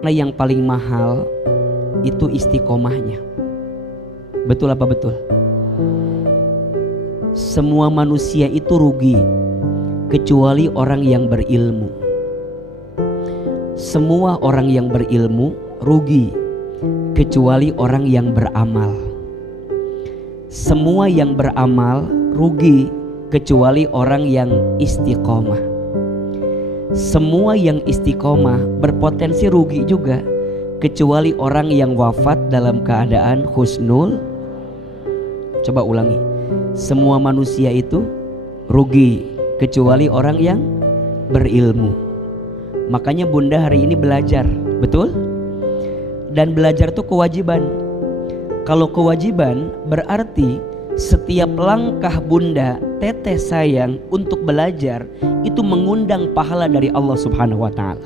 Karena yang paling mahal itu istiqomahnya. Betul apa betul? Semua manusia itu rugi kecuali orang yang berilmu. Semua orang yang berilmu rugi kecuali orang yang beramal. Semua yang beramal rugi kecuali orang yang istiqomah. Semua yang istiqomah berpotensi rugi juga kecuali orang yang wafat dalam keadaan husnul. Coba ulangi. Semua manusia itu rugi kecuali orang yang berilmu. Makanya Bunda hari ini belajar, betul? Dan belajar itu kewajiban. Kalau kewajiban berarti setiap langkah Bunda, teteh sayang untuk belajar itu mengundang pahala dari Allah Subhanahu wa taala.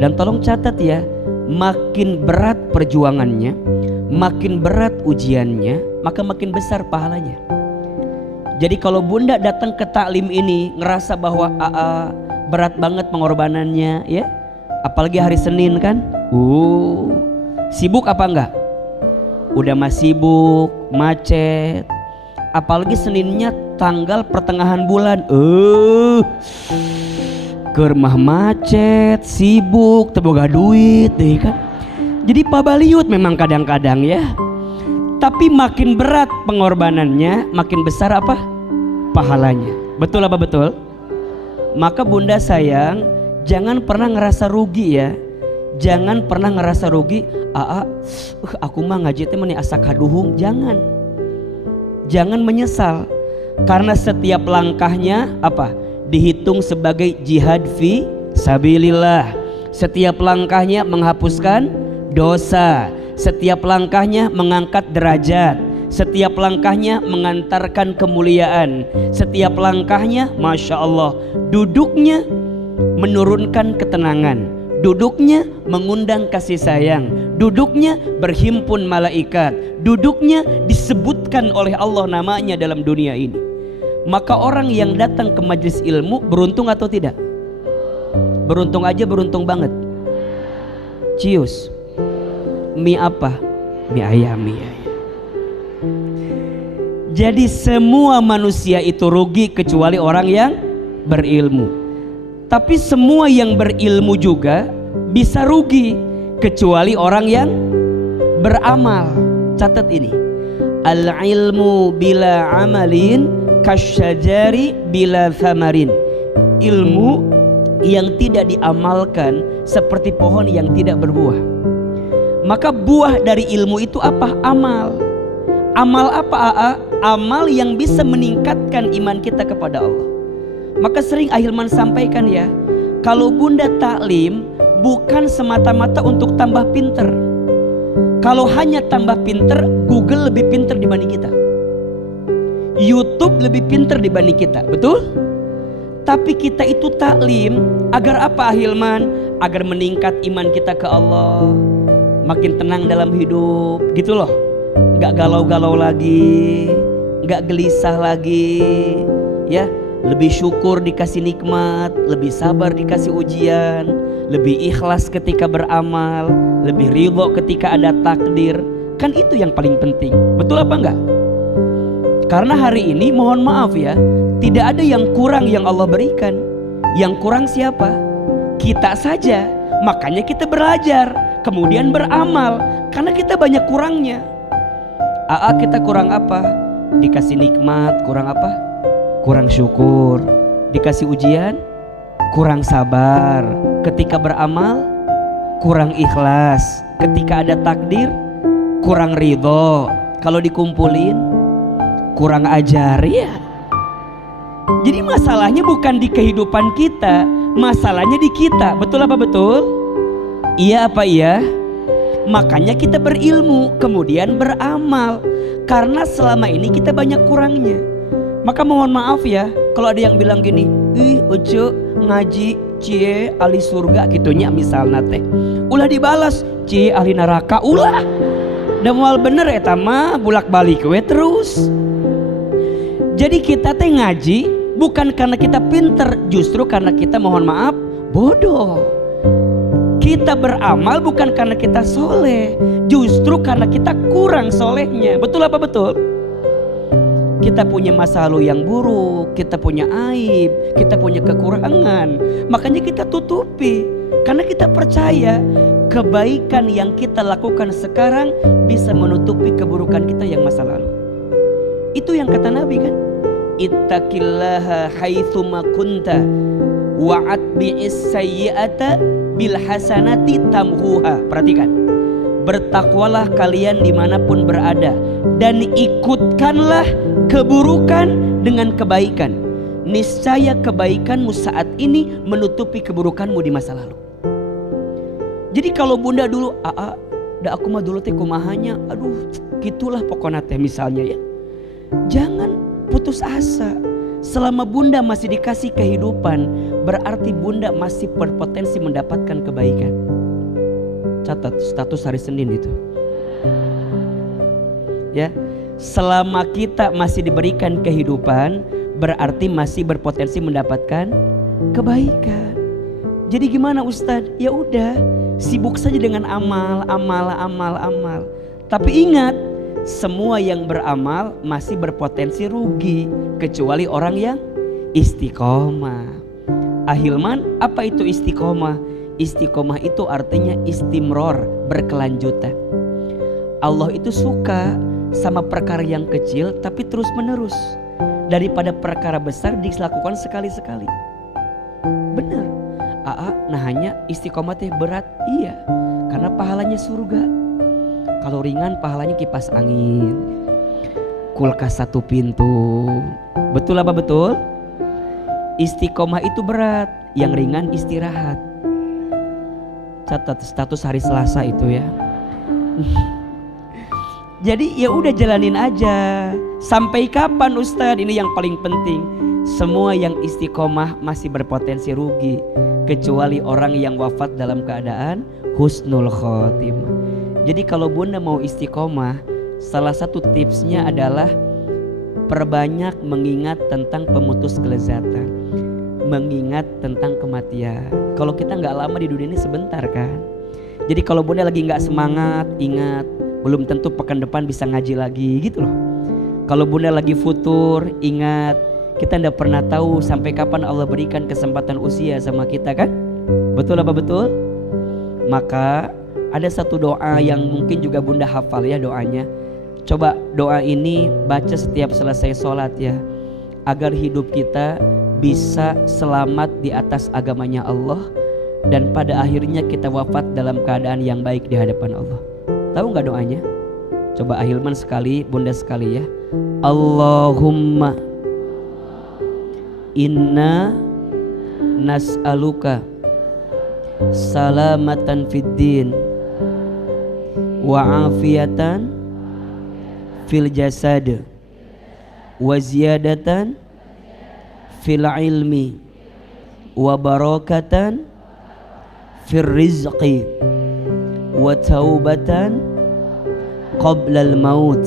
Dan tolong catat ya, makin berat perjuangannya, makin berat ujiannya, maka makin besar pahalanya. Jadi kalau Bunda datang ke taklim ini ngerasa bahwa berat banget pengorbanannya ya, apalagi hari Senin kan, sibuk apa enggak? Udah mah sibuk, macet. Apalagi Seninnya tanggal pertengahan bulan, kermah macet, sibuk, teboga duit deh kan. Jadi pabaliut memang kadang-kadang ya. Tapi makin berat pengorbanannya, makin besar apa? Pahalanya. Betul apa betul? Maka Bunda sayang, jangan pernah ngerasa rugi ya. Jangan pernah ngerasa rugi, aku mah ngaji teh meni asa kaduhung. Jangan. Jangan menyesal. Karena setiap langkahnya apa? Dihitung sebagai jihad fi sabilillah. Setiap langkahnya menghapuskan dosa. Setiap langkahnya mengangkat derajat. Setiap langkahnya mengantarkan kemuliaan. Setiap langkahnya Masya Allah, duduknya menurunkan ketenangan, duduknya mengundang kasih sayang, duduknya berhimpun malaikat, duduknya disebutkan oleh Allah namanya dalam dunia ini. Maka orang yang datang ke majelis ilmu beruntung atau tidak? Beruntung aja, beruntung banget. Cius, mie apa? Mie ayam, mie ayam. Jadi semua manusia itu rugi kecuali orang yang berilmu. Tapi semua yang berilmu juga bisa rugi kecuali orang yang beramal. Catat ini. Al-ilmu bila amalin kasyajari bila thamarin. Ilmu yang tidak diamalkan seperti pohon yang tidak berbuah. Maka buah dari ilmu itu apa? Amal. Amal apa? Amal yang bisa meningkatkan iman kita kepada Allah. Maka sering Ahilman sampaikan ya, kalau Bunda taklim bukan semata-mata untuk tambah pinter. Kalau hanya tambah pinter, Google lebih pinter dibanding kita, YouTube lebih pinter dibanding kita, betul? Tapi kita itu taklim agar apa Ahilman? Agar meningkat iman kita ke Allah, makin tenang dalam hidup, gitu loh. Gak galau-galau lagi, gak gelisah lagi, ya. Lebih syukur dikasih nikmat, lebih sabar dikasih ujian, lebih ikhlas ketika beramal, lebih ridho ketika ada takdir. Kan itu yang paling penting, betul apa enggak? Karena hari ini mohon maaf ya, tidak ada yang kurang yang Allah berikan. Yang kurang siapa? Kita saja. Makanya kita belajar, kemudian beramal, karena kita banyak kurangnya. Kita kurang apa? Dikasih nikmat, kurang apa? Kurang syukur. Dikasih ujian, kurang sabar. Ketika beramal, kurang ikhlas. Ketika ada takdir, kurang ridho. Kalau dikumpulin, kurang ajar ya. Jadi masalahnya bukan di kehidupan kita, masalahnya di kita. Betul apa betul? Iya apa iya? Makanya kita berilmu, kemudian beramal. Karena selama ini kita banyak kurangnya. Maka mohon maaf ya, kalau ada yang bilang gini, Ucu ngaji, cie ahli surga gitunya misalnya teh. Ulah dibalas, cie ahli neraka, ulah. Dan mual bener eta mah bulak balik we terus. Jadi kita teh ngaji bukan karena kita pinter, justru karena kita mohon maaf bodoh. Kita beramal bukan karena kita soleh, justru karena kita kurang solehnya. Betul apa betul? Kita punya masa lalu yang buruk, kita punya aib, kita punya kekurangan. Makanya kita tutupi, karena kita percaya kebaikan yang kita lakukan sekarang bisa menutupi keburukan kita yang masa lalu. Itu yang kata Nabi kan, ittaqillaha haitsuma kunta wa atbi'is sayyi'ata bil hasanati tamhuha. Perhatikan, bertakwalah kalian dimanapun berada dan ikutkanlah keburukan dengan kebaikan. Niscaya kebaikanmu saat ini menutupi keburukanmu di masa lalu. Jadi kalau bunda dulu, da aku mah dulu teh kumahanya, aduh gitulah pokoknya teh misalnya ya. Jangan putus asa. Selama bunda masih dikasih kehidupan, berarti bunda masih berpotensi mendapatkan kebaikan. Catat status hari Senin itu. Ya, selama kita masih diberikan kehidupan, berarti masih berpotensi mendapatkan kebaikan. Jadi gimana Ustadz? Ya udah, sibuk saja dengan amal. Tapi ingat, semua yang beramal masih berpotensi rugi, kecuali orang yang istiqomah. Ahilman, apa itu istiqomah? Istiqomah itu artinya istimror, berkelanjutan. Allah itu suka sama perkara yang kecil tapi terus menerus, daripada perkara besar dilakukan sekali-sekali. Benar. Nah hanya istiqomah teh berat, iya, karena pahalanya surga. Kalau ringan pahalanya kipas angin, kulkas satu pintu. Betul apa betul? Istiqomah itu berat, yang ringan istirahat. Catat status hari Selasa itu ya. Jadi ya udah jalanin aja. Sampai kapan Ustadz? Ini yang paling penting. Semua yang istiqomah masih berpotensi rugi, kecuali orang yang wafat dalam keadaan husnul khotimah. Jadi kalau bunda mau istiqomah, salah satu tipsnya adalah perbanyak mengingat tentang pemutus kelezatan, mengingat tentang kematian. Kalau kita nggak lama di dunia ini sebentar kan. Jadi kalau bunda lagi nggak semangat, ingat belum tentu pekan depan bisa ngaji lagi gitu loh. Kalau bunda lagi futur, ingat kita nggak pernah tahu sampai kapan Allah berikan kesempatan usia sama kita kan. Betul apa betul? Maka ada satu doa yang mungkin juga bunda hafal ya doanya. Coba doa ini baca setiap selesai sholat ya, agar hidup kita bisa selamat di atas agamanya Allah, dan pada akhirnya kita wafat dalam keadaan yang baik di hadapan Allah. Tahu nggak doanya? Coba Ahilman sekali, bunda sekali ya. Allahumma inna nas'aluka salamatan fid din wa afiatan fil jasad wa ziyadatan fil ilmi wa barakatan fil rizqi wa taubatan qabla al maut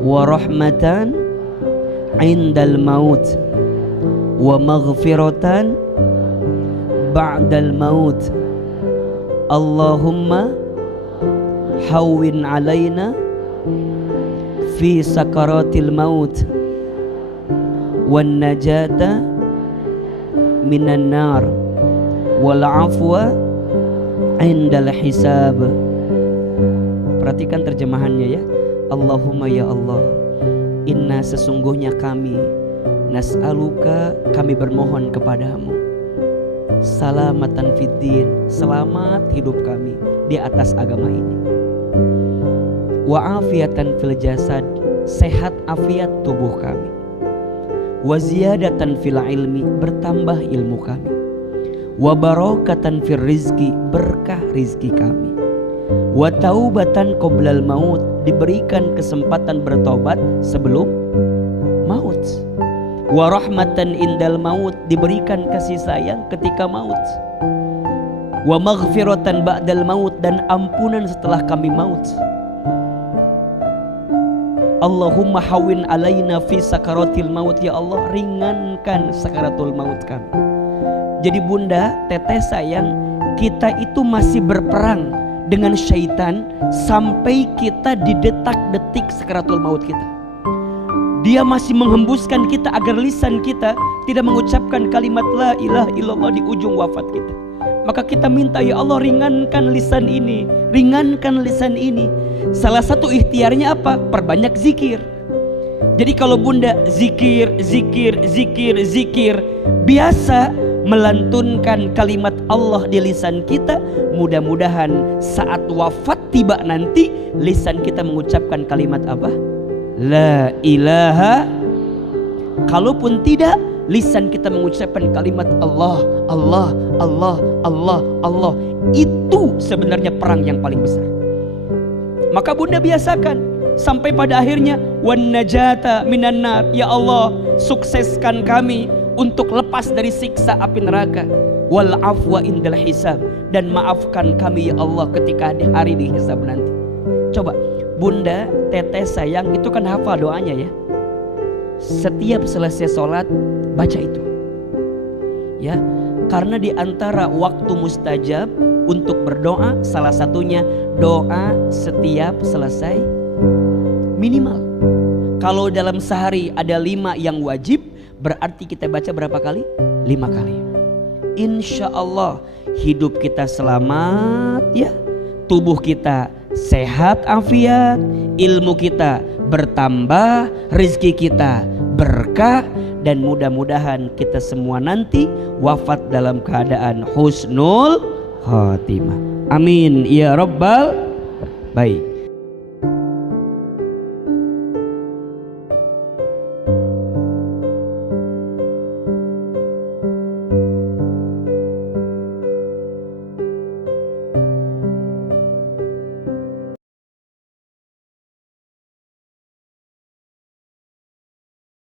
wa rahmatan indal maut wa maghfiratan ba'dal maut. Allahumma hawwin alaina fi sakaratil maut wan najata minan nar wal afwa indal hisab. Perhatikan terjemahannya ya. Allahumma ya Allah, inna sesungguhnya kami, nas'aluka kami bermohon kepadamu, salamatan fiddin, selamat hidup kami di atas agama ini, wa afiatan fil jasad, sehat afiat tubuh kami, wa ziyadatan fil ilmi, bertambah ilmu kami, wa barakatan fil rizki, berkah rizki kami, wa taubatan qoblal maut, diberikan kesempatan bertobat sebelum maut, wa rahmatan indal maut, diberikan kasih sayang ketika maut, wa maghfiratan ba'dal maut, dan ampunan setelah kami maut. Allahumma hawwin alaina fi sakaratil maut, ya Allah ringankan sakaratul maut kami. Jadi bunda, teteh sayang, kita itu masih berperang dengan syaitan sampai kita di detak-detik sakaratul maut kita. Dia masih menghembuskan kita agar lisan kita tidak mengucapkan kalimat la ilaha illallah di ujung wafat kita. Maka kita minta, ya Allah, ringankan lisan ini, ringankan lisan ini. Salah satu ikhtiarnya apa? Perbanyak zikir. Jadi kalau bunda zikir, biasa melantunkan kalimat Allah di lisan kita, mudah-mudahan saat wafat tiba nanti lisan kita mengucapkan kalimat apa? La ilaha. Kalaupun tidak, lisan kita mengucapkan kalimat Allah, Allah, Allah, Allah, Allah. Itu sebenarnya perang yang paling besar. Maka bunda biasakan sampai pada akhirnya wan najata minan nar. Ya Allah, sukseskan kami untuk lepas dari siksa api neraka. Wal afwa indal hisab, dan maafkan kami ya Allah ketika di hari dihisab nanti. Coba bunda, teteh sayang itu kan hafal doanya ya. Setiap selesai sholat baca itu ya, karena di antara waktu mustajab untuk berdoa salah satunya doa setiap selesai minimal. Kalau dalam sehari ada 5 yang wajib, berarti kita baca berapa kali? 5 kali. Insya Allah hidup kita selamat ya, tubuh kita sehat afiat, ilmu kita bertambah, rezeki kita berkah, dan mudah-mudahan kita semua nanti wafat dalam keadaan husnul khatimah. Amin ya rabbal. Baik.